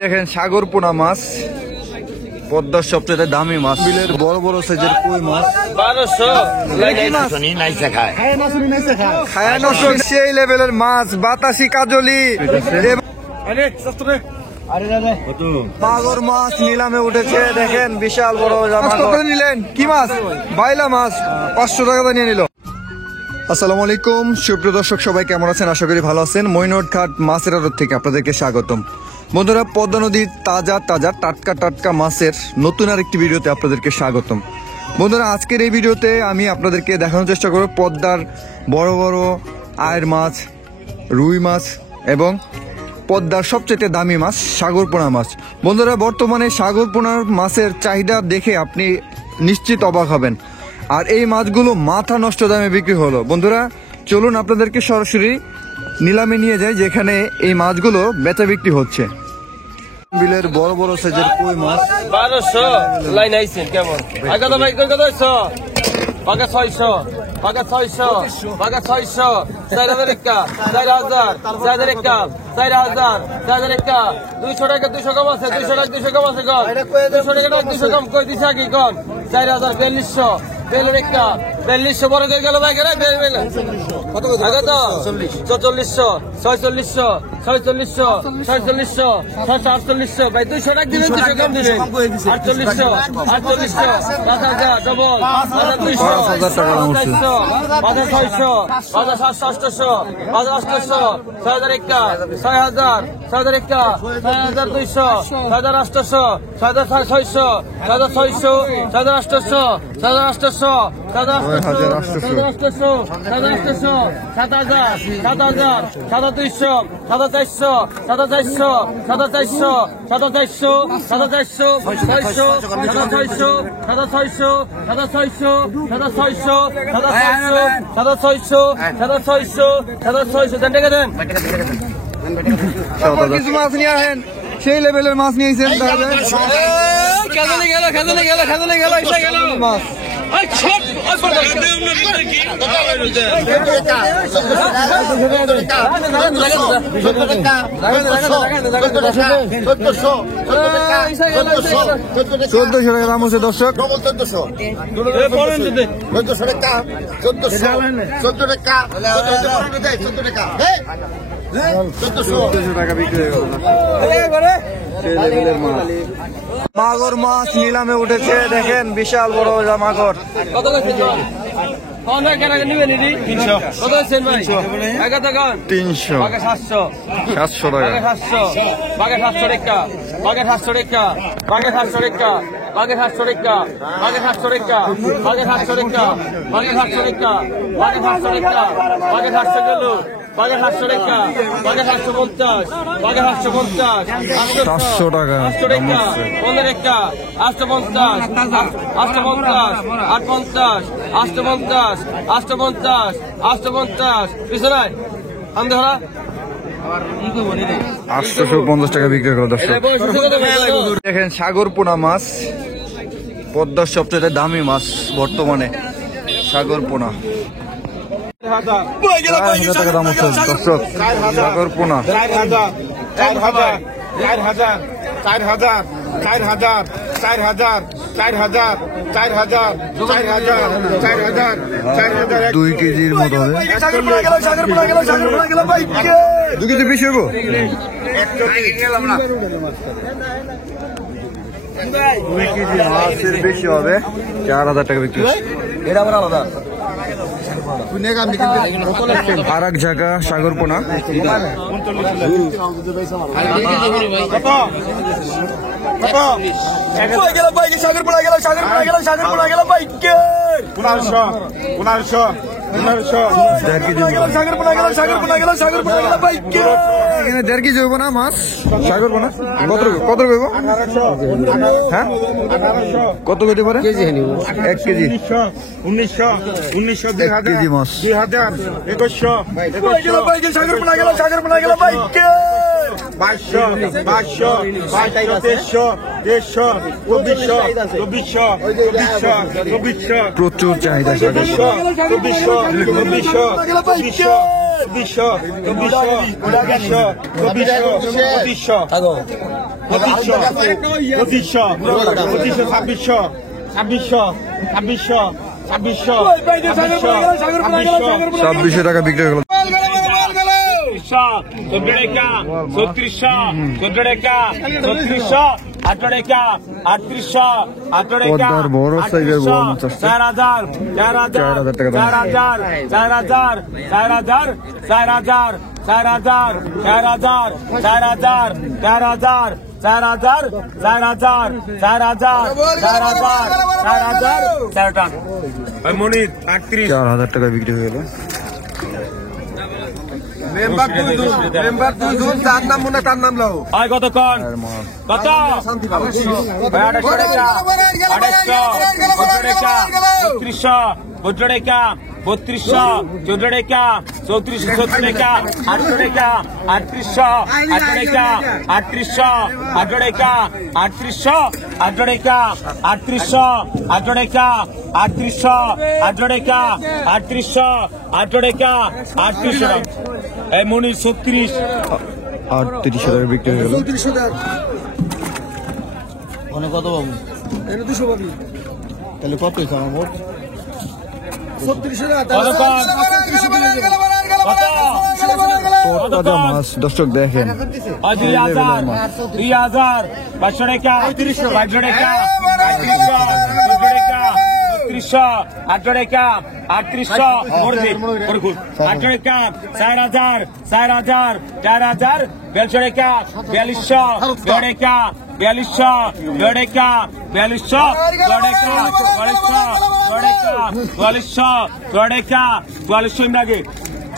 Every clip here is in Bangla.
দেখেন সাগর পোনা মাছ, পদ্মার সবচেয়ে দামি মাছ, বিলের বড় বড় সাইজের কই মাছ 1200 সেই লেভেলের মাছ, বাতাসি কাজলি, মাগুর মাছ নিলামে উঠেছে। দেখেন বিশাল বড় জামাগর নিলেন। কি মাছ? বাইলা মাছ 500 টাকা নিয়ে নিল। আসসালামু আলাইকুম সুপ্রিয় দর্শক, সবাই কেমন আছেন? আশা করি ভালো আছেন। মইনট ঘাট মাছের আড়ত থেকে আপনাদেরকে স্বাগতম। বন্ধুরা, পদ্মা নদীর তাজা তাজা টাটকা টাটকা মাছের নতুন আরেকটি ভিডিওতে আপনাদেরকে স্বাগতম। বন্ধুরা, আজকের এই ভিডিওতে আমি আপনাদেরকে দেখানোর চেষ্টা করব পদ্মার বড় বড় আয়ের মাছ, রুই মাছ এবং পদ্মার সবচেয়ে দামি মাছ সাগর পোনা মাছ। বন্ধুরা, বর্তমানে সাগর পোনার মাছের চাহিদা দেখে আপনি নিশ্চিত অবাক হবেন। আর এই মাছগুলো মাথা নষ্ট দামে বিক্রি হলো। বন্ধুরা, চলুন আপনাদেরকে সরাসরি নিলামে নিয়ে যাই, যেখানে এই মাছগুলো বেচা বিক্রি হচ্ছে। বিলের বড় বড় সাইজের কই মাছ 1200 লাইন আইছেন কেমন? আগে তো ভাই কত হইছো? পাকা 600, পাকা 600, পাকা 600, 4000 টাকা, 4000, 4000 টাকা, 4000, 4000 টাকা, 200 টাকা 200 কম আছে, 200 টাকা 200 কম আছে কোন? 200 টাকা 200 কম কই দিছে কি কোন? 4000, 4200, 4200 বড় কই গেল ভাই করে কত কত? আগে তো 4400, 4600, 4600, 4600, 4800 ভাই 200 টাকা দিবেন, 200 কম দিবেন। 4800, 4800, 5000 ডবল 5200, 5000 টাকা দাম হচ্ছে। 5600, 5700, 5800, 6000 টাকা, 6000, 6000 টাকা, 6200, 6800, 6600, 6600, 6800, 6800, 6800, 7000, 7400, 7400, 7400, 7400, 7400, 7400, 7400, 7400, 600, 7600, 7600, 7600, 7600, 7600, 7600, 7600 দেন টাকা দেন। কিছু মাছ নিয়ে আসেন, সেই লেভেলের মাছ নিয়েছেন। খেজলে গেল, খেজলে গেল, খেজলে গেল, এসে গেল মাছ চোদ্দশো টাকা দাম হচ্ছে দর্শক। 1400 টাকা, 1400 টাকা বিক্রি হয়ে গেল। মাগুর মাছ নিলামে উঠেছে। দেখেন বিশাল বড় জামাগর। কত নিবেন? 300। কত হচ্ছেন ভাই? 300, 700, 700 টাকা। 700, 700 টাকা, 700 টাকা, 700 টাকা, 700 টাকা, 700 টাকা, 700 টাকা, 700 টাকা, 700 টাকা, 700 গেল, 700 টাকা, 750, 750, 700 টাকা, 800 টাকা, 15 টাকা, 850, 850, 850, 850, 850, 850 পিছনায় আমি ধরা 850 টাকা বিক্রি করে দর্শক। দেখেন সাগর পোনা মাছ, পদ্মার সবচেয়ে দামি মাছ বর্তমানে সাগর পোনা। 4000 টাকা দাম হচ্ছে দর্শক সাগর পোনা। 4000, 4000, 4000, 4000, 4000, 4000, 4000, 4000, 4000, 4000, 2 কেজির মতো হবে। 2 কেজি বেশি হবো। 2 কেজি মাছের বেশি হবে। 4000 টাকা বিক্রি। এটা আবার আলাদা আর এক জায়গা সাগর পোনা। এখানে 1.5 কেজি হইব না মাছ সাগর পোনা? কত হইব? হ্যাঁ, কত হইতে পারে? 1 কেজি 1900, 1 কেজি মাছ। 2000, 2100, 2200, 2200, 2300, 2400, 2400, 2400, প্রচুর চাহিদা সাগর পোনা। 2400, 2400, 2400, চব্বিশশো চব্বিশশো পঁচিশশো পঁচিশশো পঁচিশশো পঁচিশশো পঁচিশশো ছাব্বিশশো ছাব্বিশশো ছাব্বিশশো ছাব্বিশশো ছাব্বিশশো 2600 টাকা বিক্রি হয়ে গেল। 4,000 বড় সাইজের বড় মাছ আসছে। 4,000 টাকা দাম। 4,000 মনির 38 4000 টাকা বিক্রি হয়ে গেল। মেম্বার তুই দুন তার নাম মনে তার নাম লাও হয় কত কন কত 2,500 টাকা 2,500 টাকা 32,000 টাকা 34,000 টাকা 34,000 টাকা 38,000 টাকা 38,000 টাকা 38,000 টাকা 38,000 এই মনির 36 3800 টাকা বিক্রি হয়ে গেল। কত বাবু তাহলে কত হয়েছে আমার মোট? কত মাছ দর্শক দেখেন। 2,000 3,000 500 টাকা 500 টাকা 38,000 টাকা 38,000 800 টাকা 4,000 4,000 4,000 42 টাকা 4200 টাকা 4200 টাকা 4200 টাকা 4400 ইমরাগে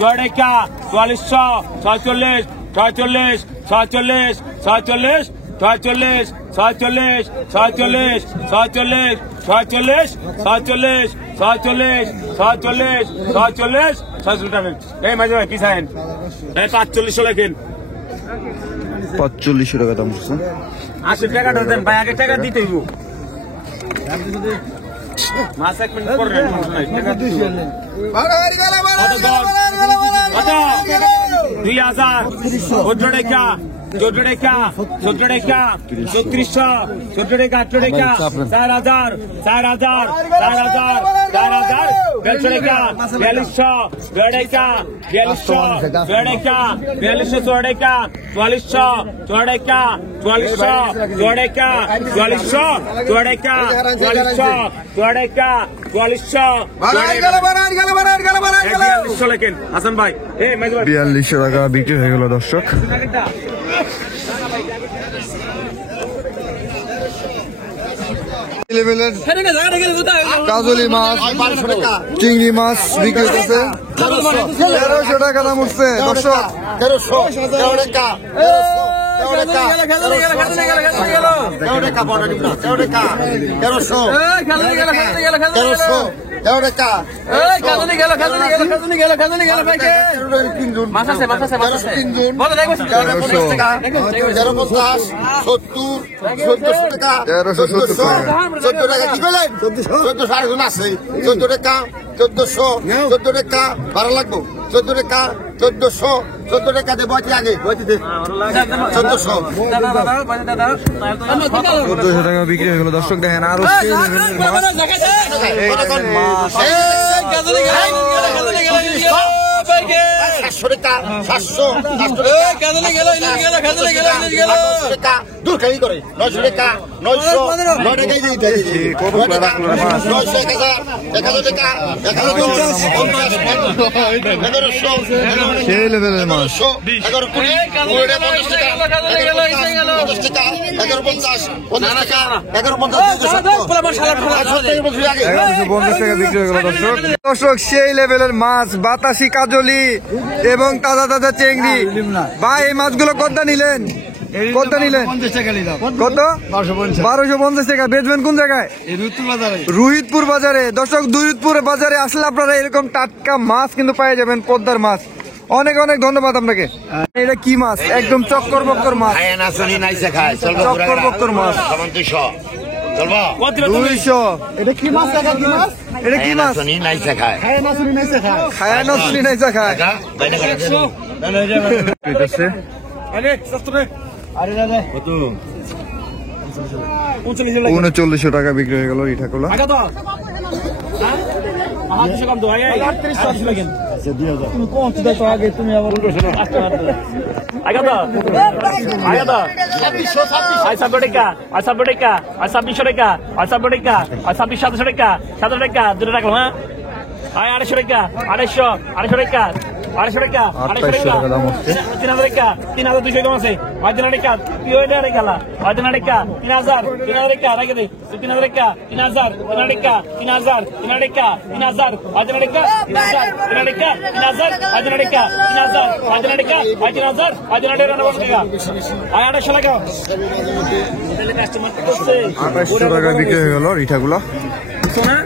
4 টাকা 4400 46 46 46 46 46 46 46 46 46 46 46 46 46 46 এই মাঝে ভাই কি চাইন এই 45 লেখেন 4500 টাকা দাম হচ্ছে। 80 টাকা দেন ভাই আগে টাকা দিতে হইব মাস এক মিনিট পরে টাকা দিতে কত 2,000 14 টাকা 14 টাকা 14 টাকা 3600 14 টাকা 8 টাকা 4,000 4,000 4,000 4,000 42 টাকা 4200 2 টাকা 4200 2 টাকা 4200 2 টাকা 4400 2 টাকা 4400 2 টাকা 4400 2 টাকা 4400 2 টাকা 4400 লেখেন হাসান ভাই এই মাঝে ভাই 4200 টাকা বিক্রি হয়ে গেল দর্শক। লেভেলের কাজলি মাছ চিংড়ি মাছ বিক্রি হতেছে 1300 টাকা দাম উঠছে দর্শক। 14 টাকা ভাড়া লাগবো 14 টাকা 1400 টাকা দেবো আগে 1400 1400 টাকা বিক্রি হয়ে গেল দর্শক। দেখেন আরো সেই লেভেলের মাছ। 700 টাকা 700 টাকা দূর খালি করে 900 টাকা 900 9 টাকাই দিতে 900 টাকা 1000 টাকা 1150 সেই লেভেলের মাছ। 11 কোটি 50 টাকা 50 টাকা 1150 টাকা 1150 টাকা বিক্রি হয়ে গেল দর্শক। দর্শক সেই লেভেলের মাছ বাতাসি কাজলি এবং তাজা তাজা চিংড়ি। ভাই এই মাছগুলো কতটা নিলেন? কত নিলেন? কত? 1250 টাকা। বেচবেন কোন জায়গায়? রুহিতপুর বাজারে। দর্শক রুহিতপুর বাজারে আসলে আপনারা এরকম টাটকা মাছ কিন্তু পেয়ে যাবেন, পদ্মার মাছ। অনেক অনেক ধন্যবাদ আপনাকে। এটা কি মাছ? একদম চক্কর বক্কর মাছ, চক্কর বক্কর মাছ। চলবা কত দিবে তুমি 200 এটা কি মাছ কাকা কি মাছ এটা কি মাছ শুনি নাইসা খায় খায় মাছ উনি নাইছে খায় খায় না শুনি নাই যা খায় টাকা বাইরে করে দেন কইতেছে আরে সস্তা আরে দাদা কত 3900 টাকা বিক্রি হয়ে গেল রিঠাকুলা আগা দাও হ্যাঁ 200 কম দাও আগে 38 লাগেন তুমি কোন তো তো আগে তুমি আবার আগা দাও আগা দাও 26 আইসা বড়িকা আইসা বড়িকা আইসা 200 টাকা আইসা বড়িকা আইসা 700 টাকা 700 টাকা 2 টাকা হ্যাঁ আয় 250 টাকা 250 টাকা 250 টাকা 2800 টাকা দাম হচ্ছে 3000 টাকা 3200 কম আছে 5000 টাকা তুই ওই টাকা গেলা 5000 টাকা 3000 টাকা রেখে দে 3000 টাকা 3000 টাকা 3000 টাকা 3000 5000 টাকা 3000 টাকা 3000 5000 টাকা 3000 5000 টাকা 5000 টাকা আয় 800 টাকা তাহলে কাস্টমার করছে 2800 টাকা বিক্রি হয়ে গেল রিঠাগুলা সোনা